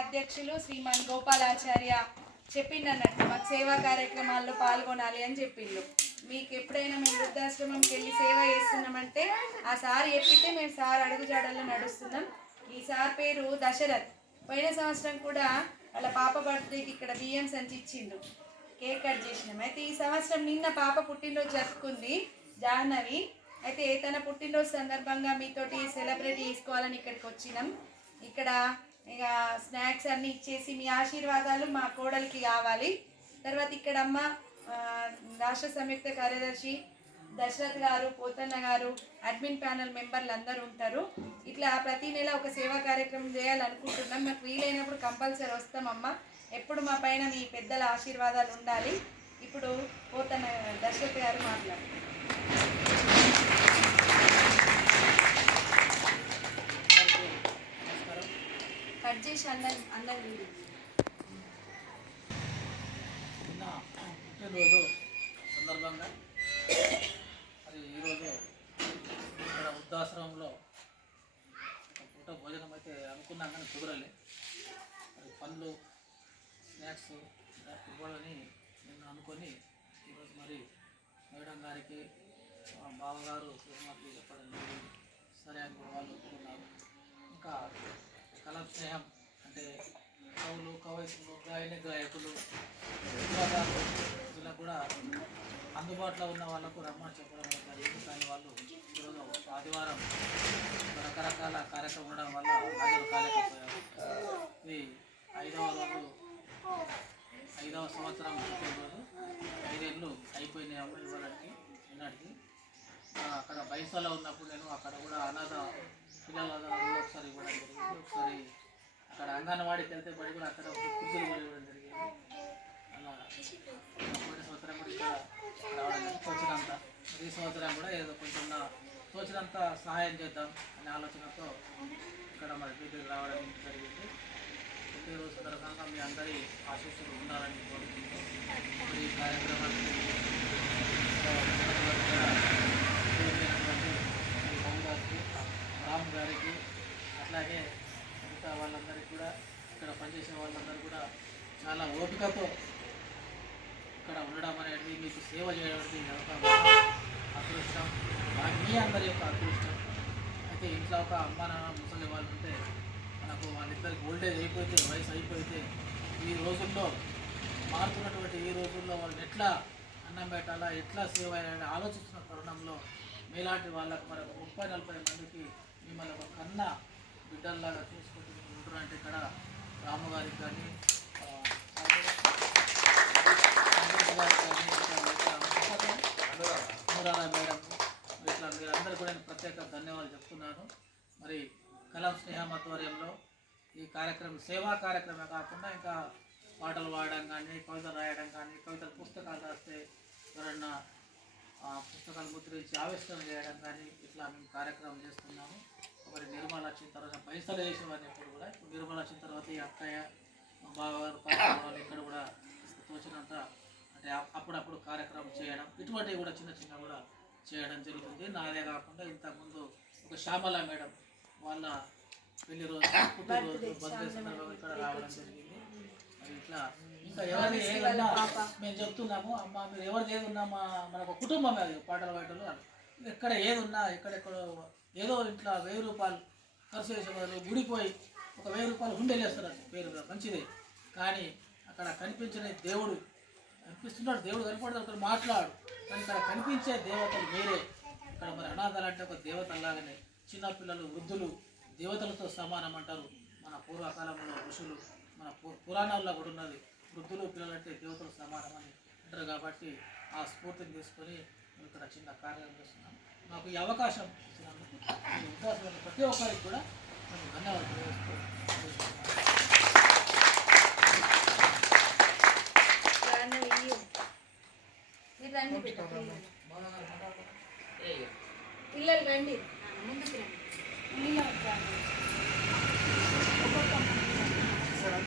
అధ్యక్షులు శ్రీమాన్ గోపాలాచార్య చెప్పిండన్నట్టు మాకు సేవా కార్యక్రమాల్లో పాల్గొనాలి అని చెప్పిండు. మీకు ఎప్పుడైనా మేము వృద్ధాశ్రమంకి వెళ్ళి సేవ చేస్తున్నామంటే ఆ సార్ చెప్పితే మేము సార్ అడుగుజాడల్లో నడుస్తున్నాం. ఈ సార్ పేరు దశరథ్. పోయిన సంవత్సరం కూడా వాళ్ళ పాప బర్త్డేకి ఇక్కడ బియ్యం సంచి ఇచ్చిండు, కేక్ కట్ చేసినాం. అయితే ఈ సంవత్సరం నిన్న పాప పుట్టినరోజు జరుపుకుంది జాహ్నవి. అయితే తన పుట్టినరోజు సందర్భంగా మీతోటి సెలబ్రేట్ చేసుకోవాలని ఇక్కడికి వచ్చినాం. ఇక్కడ ఇక స్నాక్స్ అన్నీ ఇచ్చేసి మీ ఆశీర్వాదాలు మా కోడలికి కావాలి. తర్వాత ఇక్కడ అమ్మ రాష్ట్ర సంయుక్త కార్యదర్శి దశరథ్ గారు, పోతన్న గారు, అడ్మిన్ ప్యానల్ మెంబర్లు అందరూ ఉంటారు. ఇట్లా ప్రతి నెల ఒక సేవా కార్యక్రమం చేయాలనుకుంటున్నాం. మాకు వీలైనప్పుడు కంపల్సరీ వస్తామమ్మ. ఎప్పుడు మా పైన మీ పెద్దల ఆశీర్వాదాలు ఉండాలి. ఇప్పుడు పోతన్న దశరథ్ గారు మాట్లాడారు. కట్ చేసి అందరి పుట్టినరోజు సందర్భంగా అది ఈరోజు ఇక్కడ వృద్ధాశ్రమంలో ఒక పూట భోజనం అయితే అనుకున్నాం కానీ కుదరలే. అది పండ్లు స్నాక్స్ ఇవ్వాలని నేను అనుకొని ఈరోజు మరి మేడం గారికి బావగారు మాకు చెప్పడం జరిగింది. సరే అని కూడా వాళ్ళు ఒప్పుకున్నారు. ఇంకా కళా స్నేహం అంటే కవులు, కవయిత్రులు, గాయకులు వీళ్ళకు కూడా అందుబాటులో ఉన్న వాళ్ళకు రమ్మని చెప్పడం జరిగింది. కానీ వాళ్ళు ఈరోజు ఆదివారం రకరకాల కార్యక్రమం ఉండడం వల్ల హాజరు కాలేకపోయారు. ఇది 5వ రోజు 5వ సంవత్సరం పుట్టినరోజు. 5 ఏళ్ళు అయిపోయినాయి అమ్మ ఇవ్వడానికి నిన్నటికి. అక్కడ బైసాలో ఉన్నప్పుడు నేను అక్కడ కూడా అనాథ పిల్లల ఒకసారి ఇవ్వడం జరిగింది. ఒకసారి అక్కడ అంగన్వాడికి వెళ్తే బడి కూడా అక్కడ కుర్చీలు కూడా ఇవ్వడం జరిగింది. అలా పోయిన సంవత్సరం కూడా ఇక్కడ రావడం జరిగింది తోచినంత. ఈ సంవత్సరం కూడా ఏదో కొంచెం తోచినంత సహాయం చేద్దాం అనే ఆలోచనతో ఇక్కడ మరి దగ్గరికి రావడం జరిగింది. ప్రతిరోజు సందర్భంగా మీ అందరి ఆశీస్సులు ఉండాలని కోరుకుంటూ ఈ కార్యక్రమానికి రామ్ గారికి అట్లాగే మిగతా వాళ్ళందరికీ కూడా ఇక్కడ పనిచేసే వాళ్ళందరూ కూడా చాలా ఓపికతో ఇక్కడ ఉండడం అనేది, మీకు సేవ చేయడం ఒక అదృష్టం, మీ అందరి యొక్క అదృష్టం. అయితే ఇంట్లో ఒక అమ్మ నాన్న ముసలి వాళ్ళు ఉంటే మనకు వాళ్ళిద్దరికి ఓల్డేజ్ అయిపోతే, వయసు అయిపోతే ఈ రోజుల్లో మారుతున్నటువంటి ఈ రోజుల్లో వాళ్ళని ఎట్లా అన్నం పెట్టాలా, ఎట్లా సేవ చేయాలని ఆలోచిస్తున్న తరుణంలో మీలాంటి వాళ్ళకు మనకు 30-40 మందికి మిమ్మల్ని ఒక కన్నా బిడ్డల్లాగా చూసుకుంటూ ఉంటున్నారంటే ఇక్కడ రాముగారికి కానీ అనురాధ మేడం ఇట్లా మీరందరూ కూడా నేను ప్రత్యేక ధన్యవాదాలు చెప్తున్నాను. మరి కలం స్నేహం ఆధ్వర్యంలో ఈ కార్యక్రమం సేవా కార్యక్రమే కాకుండా ఇంకా పాటలు పాడడం కానీ, కవితలు రాయడం కానీ, కవితలు పుస్తకాలు రాస్తే ఎవరన్నా పుస్తకాలు ముద్రించి ఆవిష్కరణ చేయడం కానీ ఇట్లా మేము కార్యక్రమం చేస్తున్నాము. మరి నిర్మల వచ్చిన తర్వాత పైసలు వేసేవాడిని ఎప్పుడు కూడా. ఇప్పుడు నిర్మల వచ్చిన తర్వాత ఈ అక్కయ్య బావగారు వాళ్ళు ఇక్కడ కూడా తోచినంత అంటే అప్పుడప్పుడు కార్యక్రమం చేయడం ఇటువంటివి కూడా చిన్న చిన్న కూడా చేయడం జరుగుతుంది. నాదే కాకుండా ఇంతకుముందు ఒక శ్యామల మేడం వాళ్ళ పెళ్లి రోజు పుట్టినరోజు బర్త్డే సందర్భంగా ఇక్కడ రావడం జరిగింది. మరి ఇట్లా ఇంకా ఎవరిని ఏదన్నా మేము చెప్తున్నాము, అమ్మ మీరు ఎవరిది ఏది ఉన్నా మనకు కుటుంబం అది పాటలు పాటలు ఎక్కడ ఏది ఉన్నా ఎక్కడెక్కడో ఏదో ఇంట్లో 1000 రూపాయలు ఖర్చు చేసేవాళ్ళు గుడిపోయి ఒక 1000 రూపాయలు ఉండేలేస్తారు పేరు మంచిదే. కానీ అక్కడ కనిపించిన దేవుడు కనిపిస్తున్నాడు, దేవుడు కనపడదు, అక్కడ మాట్లాడు. కానీ ఇక్కడ కనిపించే దేవతలు వేరే. ఇక్కడ మరి అనాథాలు అంటే ఒక దేవతల్లాగానే చిన్నపిల్లలు, వృద్ధులు దేవతలతో సమానం అంటారు మన పూర్వకాలంలో ఋషులు. మన పురాణాల్లో కూడా ఉన్నది, వృద్ధులు పిల్లలు అంటే దేవతలు సమానం అని అంటారు. కాబట్టి ఆ స్ఫూర్తిని తీసుకొని మేము ఇక్కడ చిన్న కార్యం చేస్తున్నాం. మాకు ఈ అవకాశం ఇచ్చినందుకు ప్రతి ఒక్కరికి కూడా మేము ధన్యవాదాలు తెలియజేస్తున్నాం. పిల్లలు రండి ముందుకు రండి.